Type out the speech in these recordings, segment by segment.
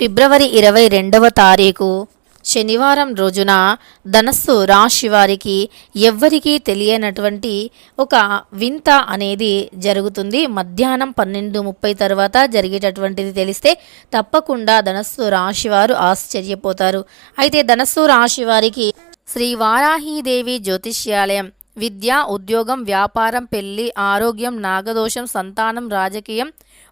ఫిబ్రవరి ఇరవై రెండవ తారీఖు శనివారం రోజున ధనస్సు రాశి వారికి ఎవ్వరికీ తెలియనటువంటి ఒక వింత అనేది జరుగుతుంది. మధ్యాహ్నం పన్నెండు ముప్పై తర్వాత జరిగేటటువంటిది తెలిస్తే తప్పకుండా ధనస్సు రాశి వారు ఆశ్చర్యపోతారు. అయితే ధనస్సు రాశి వారికి శ్రీ వారాహీదేవి జ్యోతిష్యాలయం విద్య ఉద్యోగం వ్యాపారం పెళ్ళి ఆరోగ్యం నాగదోషం సంతానం రాజకీయం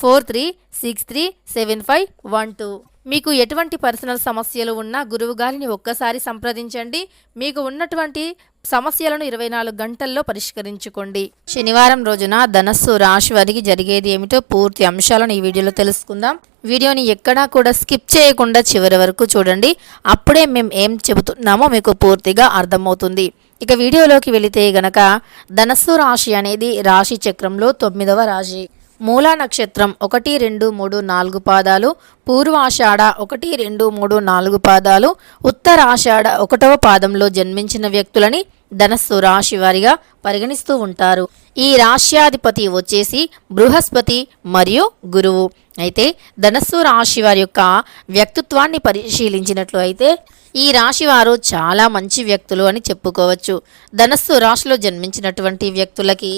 four three six three seven five one two. మీకు ఎటువంటి పర్సనల్ సమస్యలు ఉన్నా గురువు గారిని ఒక్కసారి సంప్రదించండి. మీకు ఉన్నటువంటి సమస్యలను ఇరవై నాలుగు గంటల్లో పరిష్కరించుకోండి. శనివారం రోజున ధనస్సు రాశి వారికి జరిగేది ఏమిటో పూర్తి అంశాలను ఈ వీడియోలో తెలుసుకుందాం. వీడియోని ఎక్కడా కూడా స్కిప్ చేయకుండా చివరి వరకు చూడండి. అప్పుడే మేము ఏం చెబుతున్నామో మీకు పూర్తిగా అర్థమవుతుంది. ఇక వీడియోలోకి వెళితే గనక ధనస్సు రాశి అనేది రాశి చక్రంలో తొమ్మిదవ రాశి. మూలా నక్షత్రం ఒకటి రెండు మూడు నాలుగు పాదాలు పూర్వాషాఢ ఒకటి రెండు మూడు నాలుగు పాదాలు ఉత్తరాషాఢ ఒకటవ పాదంలో జన్మించిన వ్యక్తులని ధనస్సు రాశి వారిగా పరిగణిస్తూ ఉంటారు. ఈ రాశ్యాధిపతి వచ్చేసి బృహస్పతి మరియు గురువు. అయితే ధనస్సు రాశి వారి యొక్క వ్యక్తిత్వాన్ని పరిశీలించినట్లు అయితే ఈ రాశి వారు చాలా మంచి వ్యక్తులు అని చెప్పుకోవచ్చు. ధనస్సు రాశిలో జన్మించినటువంటి వ్యక్తులకి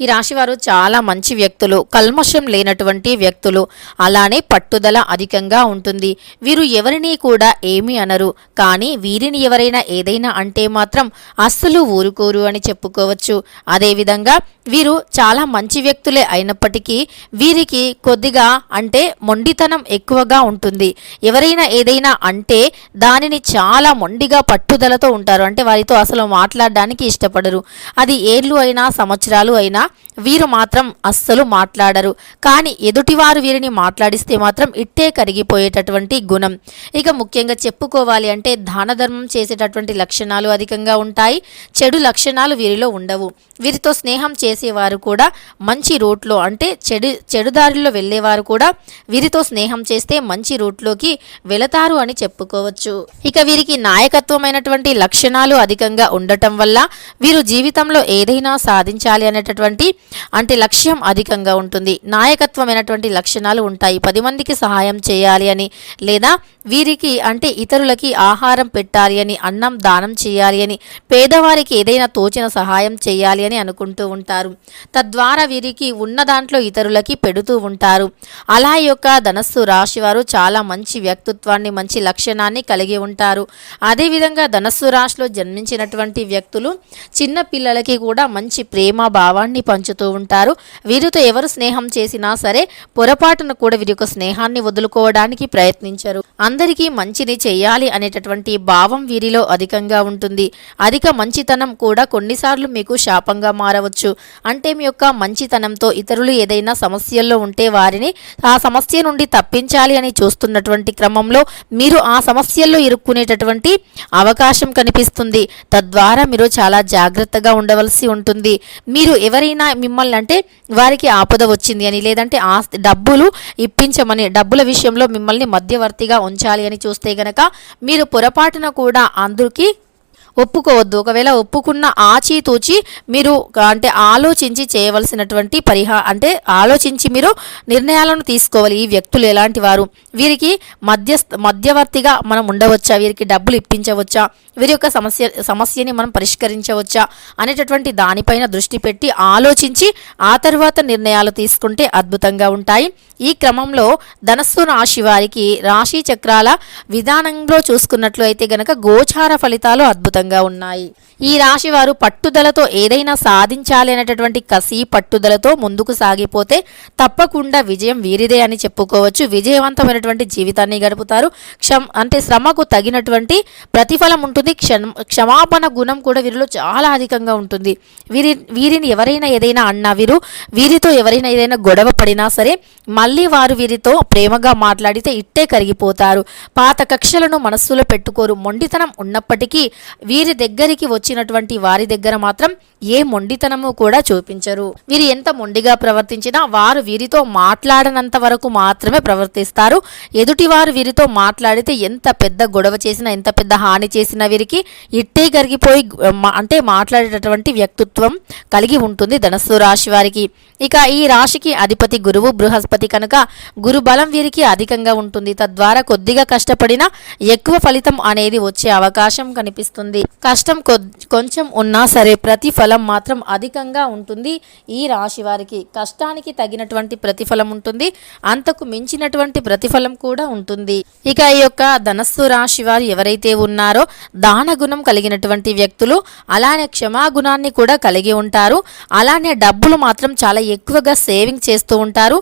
ఈ రాశి వారు చాలా మంచి వ్యక్తులు కల్మషం లేనటువంటి వ్యక్తులు అలానే పట్టుదల అధికంగా ఉంటుంది. వీరు ఎవరిని కూడా ఏమీ అనరు. కానీ వీరిని ఎవరైనా ఏదైనా అంటే మాత్రం అస్సలు ఊరుకోరు అని చెప్పుకోవచ్చు. అదేవిధంగా వీరు చాలా మంచి వ్యక్తులే అయినప్పటికీ వీరికి కొద్దిగా అంటే మొండితనం ఎక్కువగా ఉంటుంది. ఎవరైనా ఏదైనా అంటే దానిని చాలా మొండిగా పట్టుదలతో ఉంటారు. అంటే వారితో అసలు మాట్లాడడానికి ఇష్టపడరు. అది ఏళ్ళు అయినా సంవత్సరాలు అయినా వీరు మాత్రం అస్సలు మాట్లాడరు. కానీ ఎదుటివారు వీరిని మాట్లాడిస్తే మాత్రం ఇట్టే కరిగిపోయేటటువంటి గుణం. ఇక ముఖ్యంగా చెప్పుకోవాలి అంటే దాన ధర్మం చేసేటటువంటి లక్షణాలు అధికంగా ఉంటాయి. చెడు లక్షణాలు వీరిలో ఉండవు. వీరితో స్నేహం చేసేవారు కూడా మంచి రూట్లో అంటే చెడు చెడు దారిలో వెళ్ళేవారు కూడా వీరితో స్నేహం చేస్తే మంచి రూట్లోకి వెళతారు అని చెప్పుకోవచ్చు. ఇక వీరికి నాయకత్వమైనటువంటి లక్షణాలు అధికంగా ఉండటం వల్ల వీరు జీవితంలో ఏదైనా సాధించాలి అనేటటువంటి అంటే లక్ష్యం అధికంగా ఉంటుంది. నాయకత్వమైనటువంటి లక్షణాలు ఉంటాయి. పది మందికి సహాయం చేయాలి అని లేదా వీరికి అంటే ఇతరులకి ఆహారం పెట్టాలి అని అన్నం దానం చేయాలి అని పేదవారికి ఏదైనా తోచిన సహాయం చేయాలి అని అనుకుంటూ ఉంటారు. తద్వారా వీరికి ఉన్న దాంట్లో ఇతరులకి పెడుతూ ఉంటారు. అలా ఈ యొక్క ధనస్సు రాశి వారు చాలా మంచి వ్యక్తిత్వాన్ని మంచి లక్షణాన్ని కలిగి ఉంటారు. అదేవిధంగా ధనస్సు రాశిలో జన్మించినటువంటి వ్యక్తులు చిన్న పిల్లలకి కూడా మంచి ప్రేమ భావాన్ని పంచుతూ ఉంటారు. వీరితో ఎవరు స్నేహం చేసినా సరే పొరపాటున కూడా వీరి యొక్క స్నేహాన్ని వదులుకోవడానికి ప్రయత్నించరు. అందరికీ మంచిని చేయాలి అనేటటువంటి భావం వీరిలో అధికంగా ఉంటుంది. అధిక మంచితనం కూడా కొన్నిసార్లు మీకు శాపంగా మారవచ్చు. అంటే మీ యొక్క మంచితనంతో ఇతరులు ఏదైనా సమస్యల్లో ఉంటే వారిని ఆ ఆ సమస్య నుండి తప్పించాలి అని చూస్తున్నటువంటి క్రమంలో మీరు ఆ సమస్యల్లో ఇరుక్కునేటటువంటి అవకాశం కనిపిస్తుంది. తద్వారా మీరు చాలా జాగ్రత్తగా ఉండవలసి ఉంటుంది. మీరు ఎవరైనా మిమ్మల్ని అంటే వారికి ఆపద వచ్చింది అని లేదంటే ఆస్తి డబ్బులు ఇప్పించమని డబ్బుల విషయంలో మిమ్మల్ని మధ్యవర్తిగా ఉంచాలి అని చూస్తే గనక మీరు పొరపాటున కూడా అందరికీ ఒప్పుకోవద్దు. ఒకవేళ ఒప్పుకున్న ఆచితూచి మీరు అంటే ఆలోచించి చేయవలసినటువంటి పరిహా అంటే ఆలోచించి మీరు నిర్ణయాలను తీసుకోవాలి. ఈ వ్యక్తులు ఎలాంటి వారు? వీరికి మధ్యస్థ మధ్యవర్తిగా మనం ఉండవచ్చా? వీరికి డబ్బులు ఇప్పించవచ్చా? వీరి యొక్క సమస్య సమస్యని మనం పరిష్కరించవచ్చా? అనేటటువంటి దానిపైన దృష్టి పెట్టి ఆలోచించి ఆ తర్వాత నిర్ణయాలు తీసుకుంటే అద్భుతంగా ఉంటాయి. ఈ క్రమంలో ధనస్సు రాశి వారికి రాశి చక్రాల విధానంలో చూసుకున్నట్లు అయితే గనక గోచార ఫలితాలు అద్భుతంగా ఉన్నాయి. ఈ రాశి వారు పట్టుదలతో ఏదైనా సాధించాలి అనేటటువంటి కసి పట్టుదలతో ముందుకు సాగిపోతే తప్పకుండా విజయం వీరిదే అని చెప్పుకోవచ్చు. విజయవంతమైనటువంటి జీవితాన్ని గడుపుతారు. క్షమ్ అంటే శ్రమకు తగినటువంటి ప్రతిఫలం ఉంటుంది. క్షమ క్షమాపణ గుణం కూడా వీరిలో చాలా అధికంగా ఉంటుంది. వీరి వీరిని ఎవరైనా ఏదైనా అన్నా వీరు వీరితో ఎవరైనా ఏదైనా గొడవ పడినా సరే మళ్ళీ మళ్ళీ వారు వీరితో ప్రేమగా మాట్లాడితే ఇట్టే కరిగిపోతారు. పాత కక్షలను మనస్సులో పెట్టుకోరు. మొండితనం ఉన్నప్పటికీ వీరి దగ్గరికి వచ్చినటువంటి వారి దగ్గర మాత్రం ఏ మొండితనము కూడా చూపించరు. వీరు ఎంత మొండిగా ప్రవర్తించినా వారు వీరితో మాట్లాడనంత వరకు మాత్రమే ప్రవర్తిస్తారు. ఎదుటివారు వీరితో మాట్లాడితే ఎంత పెద్ద గొడవ చేసినా ఎంత పెద్ద హాని చేసినా వీరికి ఇట్టే కరిగిపోయి అంటే మాట్లాడేటటువంటి వ్యక్తిత్వం కలిగి ఉంటుంది ధనస్సు రాశి వారికి. ఇక ఈ రాశికి అధిపతి గురువు బృహస్పతి కనుక గురు బలం వీరికి అధికంగా ఉంటుంది. తద్వారా కొద్దిగా కష్టపడినా ఎక్కువ ఫలితం అనేది వచ్చే అవకాశం కనిపిస్తుంది. కష్టం కొంచెం ఉన్నా సరే ప్రతిఫలం మాత్రం అధికంగా ఉంటుంది ఈ రాశి వారికి. కష్టానికి తగినటువంటి ప్రతిఫలం ఉంటుంది. అంతకు మించినటువంటి ప్రతిఫలం కూడా ఉంటుంది. ఇక ఈ యొక్క ధనస్సు రాశి వారు ఎవరైతే ఉన్నారో దాన గుణం కలిగినటువంటి వ్యక్తులు అలానే క్షమాగుణాన్ని కూడా కలిగి ఉంటారు. అలానే డబ్బులు మాత్రం చాలా ఎక్కువగా సేవింగ్ చేస్తూ ఉంటారు.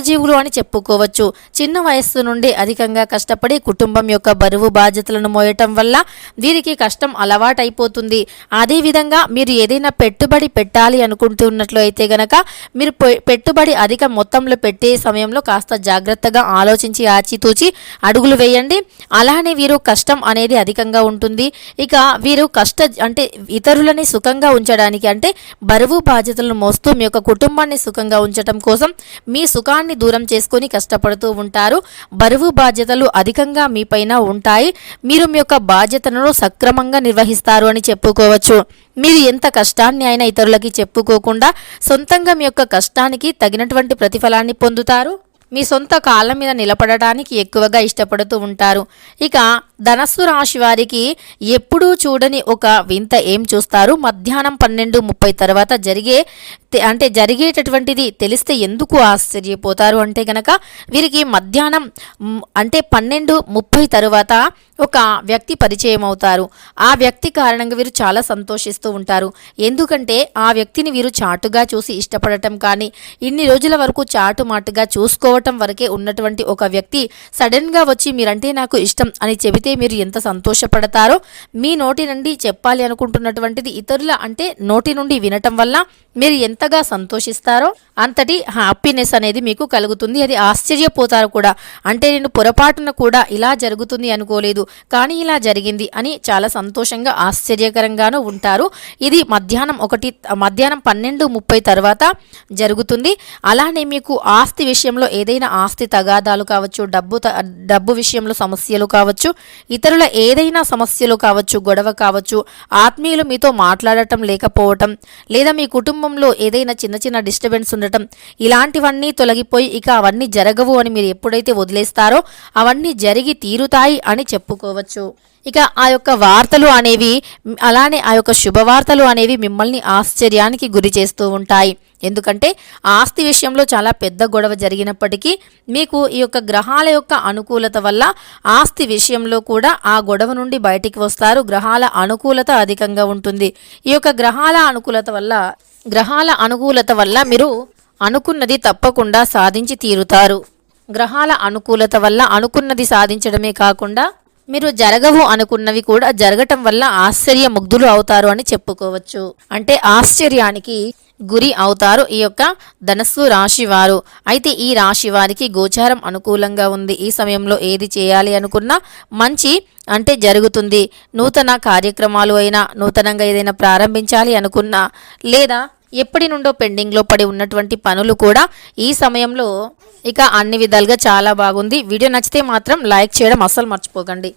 జీవులు అని చెప్పుకోవచ్చు. చిన్న వయస్సు నుండి అధికంగా కష్టపడి కుటుంబం యొక్క బరువు బాధ్యతలను మోయటం వల్ల వీరికి కష్టం అలవాటైపోతుంది. అదేవిధంగా మీరు ఏదైనా పెట్టుబడి పెట్టాలి అనుకుంటున్నట్లు అయితే గనక మీరు పె- పెట్టుబడి అధిక మొత్తంలో పెట్టే సమయంలో కాస్త జాగ్రత్తగా ఆలోచించి ఆచితూచి అడుగులు వేయండి. అలానే వీరు కష్టం అనేది అధికంగా ఉంటుంది. ఇక వీరు కష్ట అంటే ఇతరులని సుఖంగా ఉంచడానికి అంటే బరువు బాధ్యతలను మోస్తూ మీ యొక్క కుటుంబాన్ని సుఖంగా ఉంచటం కోసం మీ సుఖాన్ని దూరం చేసుకొని కష్టపడుతూ ఉంటారు. బరువు బాధ్యతలు అధికంగా మీ పైన ఉంటాయి. మీరు మీ యొక్క బాధ్యతలను సక్రమంగా నిర్వహిస్తారు అని చెప్పుకోవచ్చు. మీరు ఎంత కష్టాన్ని అయినా ఇతరులకి చెప్పుకోకుండా సొంతంగా మీ యొక్క కష్టానికి తగినటువంటి ప్రతిఫలాన్ని పొందుతారు. మీ సొంత కాళ్ళ మీద నిలబడడానికి ఎక్కువగా ఇష్టపడుతూ ఉంటారు. ఇక ధనస్సు రాశి వారికి ఎప్పుడూ చూడని ఒక వింత ఏం చూస్తారు? మధ్యాహ్నం పన్నెండు ముప్పై తర్వాత జరిగే అంటే జరిగేటటువంటిది తెలిస్తే ఎందుకు ఆశ్చర్యపోతారు అంటే గనక వీరికి మధ్యాహ్నం అంటే పన్నెండు ముప్పై తరువాత ఒక వ్యక్తి పరిచయం అవుతారు. ఆ వ్యక్తి కారణంగా వీరు చాలా సంతోషిస్తూ ఉంటారు. ఎందుకంటే ఆ వ్యక్తిని వీరు చాటుగా చూసి ఇష్టపడటం కానీ ఇన్ని రోజుల వరకు చాటుమాటుగా చూసుకోవటం వరకే ఉన్నటువంటి ఒక వ్యక్తి సడన్గా వచ్చి మీరంటే నాకు ఇష్టం అని చెబితే మీరు ఎంత సంతోషపడతారో మీ నోటి నుండి చెప్పాలి అనుకుంటున్నటువంటిది ఇతరుల అంటే నోటి నుండి వినటం వల్ల మీరు ఎంత ఎంతగా సంతోషిస్తారో అంతటి హ్యాపీనెస్ అనేది మీకు కలుగుతుంది. అది ఆశ్చర్యపోతారు కూడా. అంటే నేను పొరపాటున కూడా ఇలా జరుగుతుంది అనుకోలేదు. కానీ ఇలా జరిగింది అని చాలా సంతోషంగా ఆశ్చర్యకరంగానూ ఉంటారు. ఇది మధ్యాహ్నం ఒకటి మధ్యాహ్నం పన్నెండు ముప్పై తర్వాత జరుగుతుంది. అలానే మీకు ఆస్తి విషయంలో ఏదైనా ఆస్తి తగాదాలు కావచ్చు డబ్బు త- డబ్బు విషయంలో సమస్యలు కావచ్చు ఇతరుల ఏదైనా సమస్యలు కావచ్చు గొడవ కావచ్చు ఆత్మీయులు మీతో మాట్లాడటం లేకపోవటం లేదా మీ కుటుంబంలో ఏ ఏదైనా చిన్న చిన్న డిస్టర్బెన్స్ ఉండటం ఇలాంటివన్నీ తొలగిపోయి ఇక అవన్నీ జరగవు అని మీరు ఎప్పుడైతే వదిలేస్తారో అవన్నీ జరిగి తీరుతాయి అని చెప్పుకోవచ్చు. ఇక ఆ యొక్క వార్తలు అనేవి అలానే ఆ యొక్క శుభవార్తలు అనేవి మిమ్మల్ని ఆశ్చర్యానికి గురి చేస్తూ ఉంటాయి. ఎందుకంటే ఆస్తి విషయంలో చాలా పెద్ద గొడవ జరిగినప్పటికీ మీకు ఈ యొక్క గ్రహాల యొక్క అనుకూలత వల్ల ఆస్తి విషయంలో కూడా ఆ గొడవ నుండి బయటికి వస్తారు. గ్రహాల అనుకూలత అధికంగా ఉంటుంది. ఈ యొక్క గ్రహాల అనుకూలత వల్ల గ్రహాల అనుకూలత వల్ల మీరు అనుకున్నది తప్పకుండా సాధించి తీరుతారు. గ్రహాల అనుకూలత వల్ల అనుకున్నది సాధించడమే కాకుండా మీరు జరగవు అనుకున్నవి కూడా జరగటం వల్ల ఆశ్చర్య ముగ్ధులు అవుతారు అని చెప్పుకోవచ్చు. అంటే ఆశ్చర్యానికి గురి అవుతారు. ఈ యొక్క ధనస్సు రాశి వారు అయితే ఈ రాశి వారికి గోచారం అనుకూలంగా ఉంది. ఈ సమయంలో ఏది చేయాలి అనుకున్నా మంచి అంటే జరుగుతుంది. నూతన కార్యక్రమాలు అయినా నూతనంగా ఏదైనా ప్రారంభించాలి అనుకున్నా లేదా ఎప్పటి నుండో పెండింగ్లో పడి ఉన్నటువంటి పనులు కూడా ఈ సమయంలో ఇక అన్ని విధాలుగా చాలా బాగుంది. వీడియో నచ్చితే మాత్రం లైక్ చేయడం అస్సలు మర్చిపోకండి.